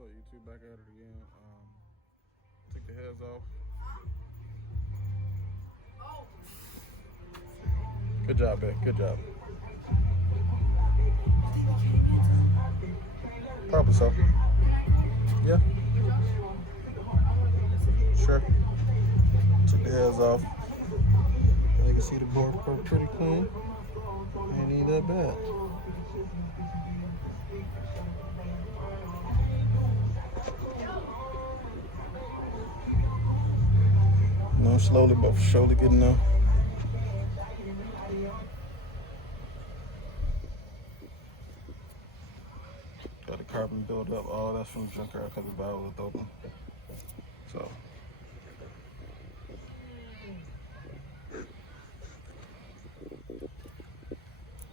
So YouTube back at it again. Take the heads off. Good job, babe. Good job. Probably so. Yeah. Sure. Took the heads off. You can see the board pretty clean. Ain't even that bad. No, slowly but surely getting there. Got the carbon build up. All that's from the junkyard because the valve was open. So.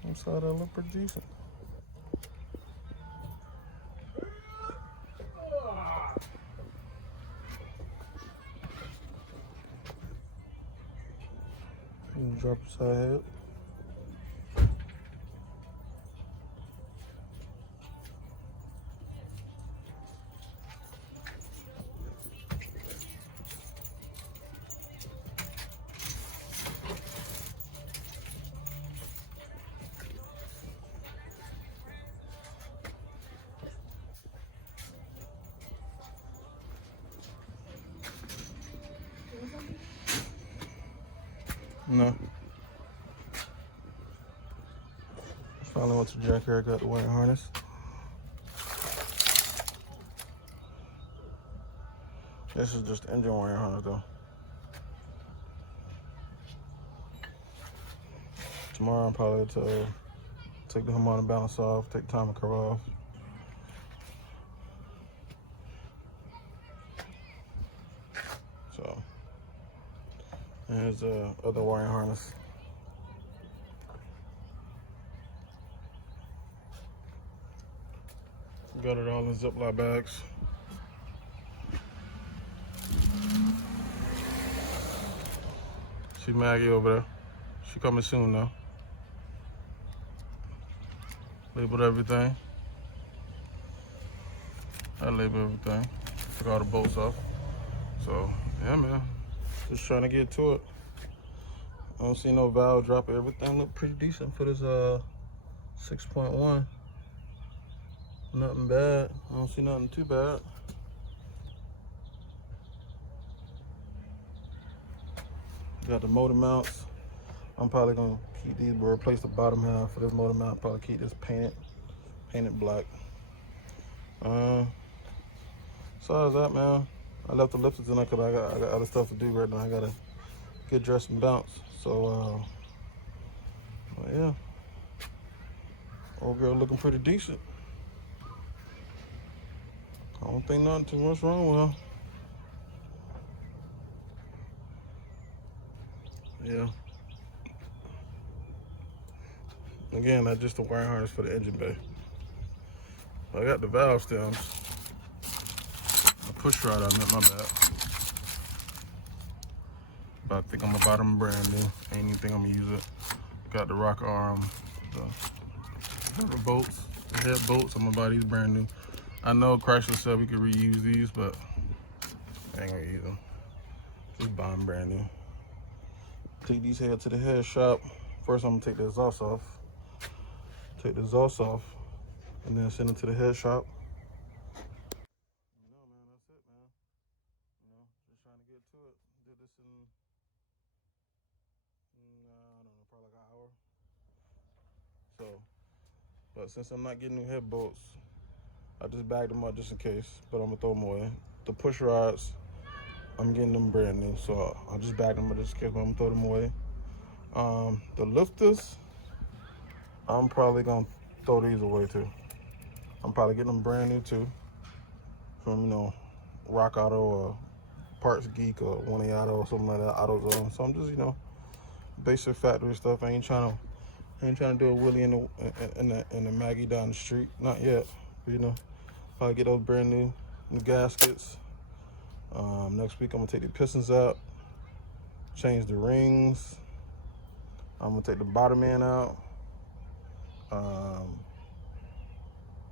Inside that look pretty decent. Drop the side head. No. Finally went to the junkyard, got the wiring harness. This is just the engine wiring harness though. Tomorrow I'm probably to take the harmonic balance off, take the timer cover off. So, and here's the other wiring harness. Got it all in Ziploc bags. See Maggie over there. She coming soon though. Labeled everything. I labeled everything. Took all the bolts off. So, yeah, man. Just trying to get to it. I don't see no valve drop. Everything look pretty decent for this 6.1. Nothing bad. I don't see nothing too bad. Got the motor mounts. I'm probably gonna keep these, but replace the bottom half for this motor mount. Probably keep this painted black. Besides that, man, I left the lifters in there because I got other stuff to do right now. I gotta get dressed and bounce. So, yeah, old girl looking pretty decent. I don't think nothing too much wrong with her. Yeah. Again, that's just the wiring harness for the engine bay. I got the valve stems. A push rod on it, my bad. But I think I'm gonna buy them brand new. Ain't even think I'm gonna use it. Got the rock arm, the rubber bolts, the head bolts. I'm gonna buy these brand new. I know Chrysler said we could reuse these, but I ain't gonna use them. Just buy them brand new. Take these head to the head shop. First, I'm gonna take the exhaust off. Take the exhaust off, and then send it to the head shop. No, man, that's it, man. Just trying to get to it. Did this in, I don't know, probably like an hour. So, but since I'm not getting new head bolts, I just bagged them up just in case, but I'm gonna throw them away. The push rods, I'm getting them brand new, so I'll just bag them up just in case, but I'm gonna throw them away. The lifters, I'm probably gonna throw these away too. I'm probably getting them brand new too, from Rock Auto or Parts Geek or 1A Auto or something like that, AutoZone. So I'm just basic factory stuff. I ain't trying to do a Willie in the Maggie down the street, not yet. But, probably get those brand new gaskets. Next week I'm gonna take the pistons out, change the rings. I'm gonna take the bottom end out,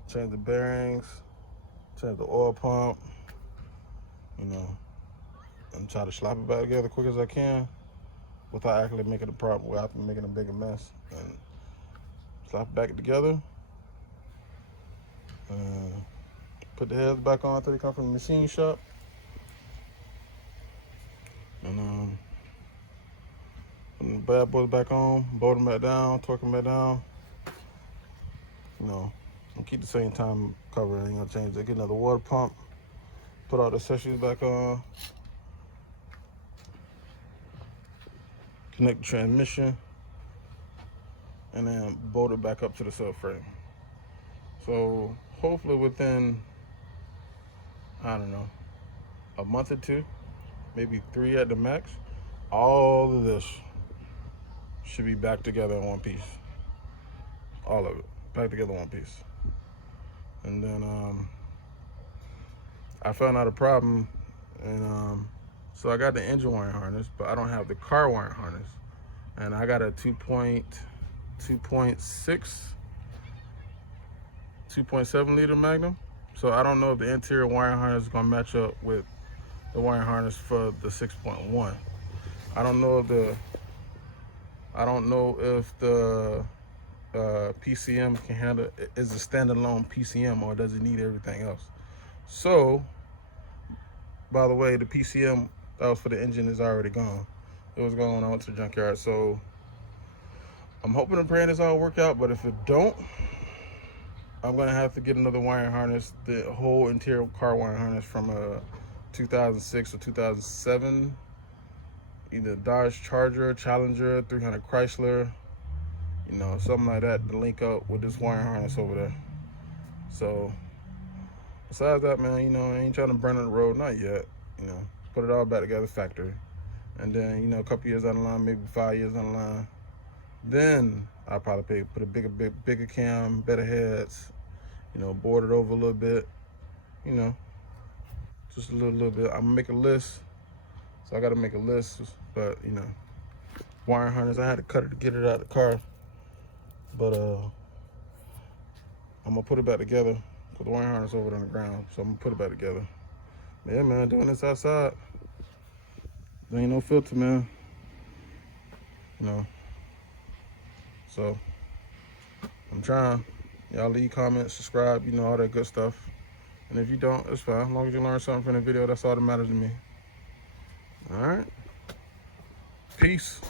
change the bearings, change the oil pump, you know, and try to slap it back together as quick as I can without actually making a problem, without making a bigger mess. And slap it back together. Put the heads back on after they come from the machine shop. And put the bad boys back on, bolt them back down, torque them back down. You know, and keep the same time cover, ain't gonna change it. Get another water pump, put all the accessories back on, connect the transmission, and then bolt it back up to the subframe. So hopefully within, I don't know, a month or two, maybe 3 at the max, all of this should be back together in one piece. All of it back together in one piece. And then I found out a problem, and so I got the engine wiring harness, but I don't have the car wiring harness. And I got a 2.7 liter Magnum. So I don't know if the interior wiring harness is gonna match up with the wiring harness for the 6.1. I don't know if the PCM can handle, is a standalone PCM, or does it need everything else? So, by the way, the PCM that was for the engine is already gone. It was gone when I went to the junkyard. So I'm hoping and praying this all work out, but if it don't, I'm gonna have to get another wiring harness, the whole interior car wiring harness from a 2006 or 2007, either Dodge Charger, Challenger, 300 Chrysler, you know, something like that, to link up with this wiring harness over there. So besides that, man, you know, I ain't trying to burn on the road, not yet. You know, put it all back together factory, and then, you know, a couple years down the line, maybe 5 years down the line, then I'll probably put a bigger cam, better heads, you know, board it over a little bit, you know, just a little bit. I'm gonna make a list, so I gotta make a list. But you know, wiring harness, I had to cut it to get it out of the car, but I'm gonna put it back together. Put the wiring harness over it on the ground, so I'm gonna put it back together. Yeah, man, doing this outside, there ain't no filter, man. You know, so I'm trying. Y'all leave comments, subscribe, you know, all that good stuff. And if you don't, it's fine. As long as you learn something from the video, that's all that matters to me. All right. Peace.